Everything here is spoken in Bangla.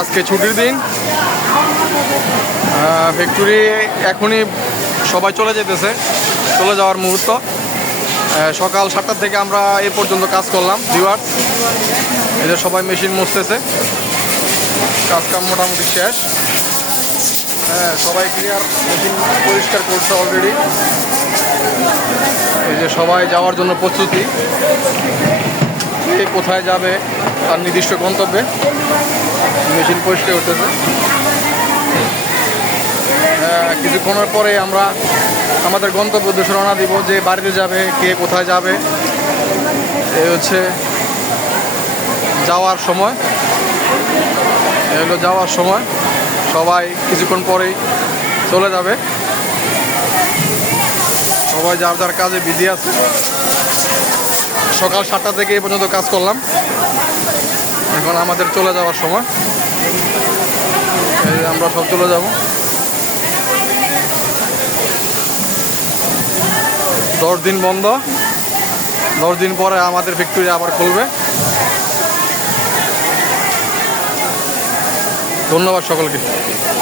আজকে ছুটির দিন, ফ্যাক্টরি এখনই সবাই চলে যেতেছে, চলে যাওয়ার মুহূর্ত। সকাল 7টা থেকে আমরা এ পর্যন্ত কাজ করলাম ভিউয়ার্স। এদের সবাই মেশিন মুছতেছে, কাজকাম মোটামুটি শেষ। সবাই ক্লিয়ার, মেশিন পরিষ্কার করছে অলরেডি। এই যে সবাই যাওয়ার জন্য প্রস্তুতি, কে কোথায় যাবে তার নির্দিষ্ট গন্তব্যে মেশিন পরিষ্কার করতেছে। কিছুক্ষণের পরে আমরা আমাদের গন্তব্য উদ্দেশ্যে রওনা দিব, যে বাড়িতে যাবে, কে কোথায় যাবে। এই হচ্ছে যাওয়ার সময়, এগুলো যাওয়ার সময়। সবাই কিছুক্ষণ পরেই চলে যাবে, সবাই যার যার কাজে বিজি আছে। সকাল 7টা থেকে এই পর্যন্ত কাজ করলাম, এখন আমাদের চলে যাওয়ার সময়। আমরা সব চলে যাব। 10 দিন বন্ধ, 10 দিন পরে আমাদের ফ্যাক্টরি আবার খুলবে। ধন্যবাদ সকলকে।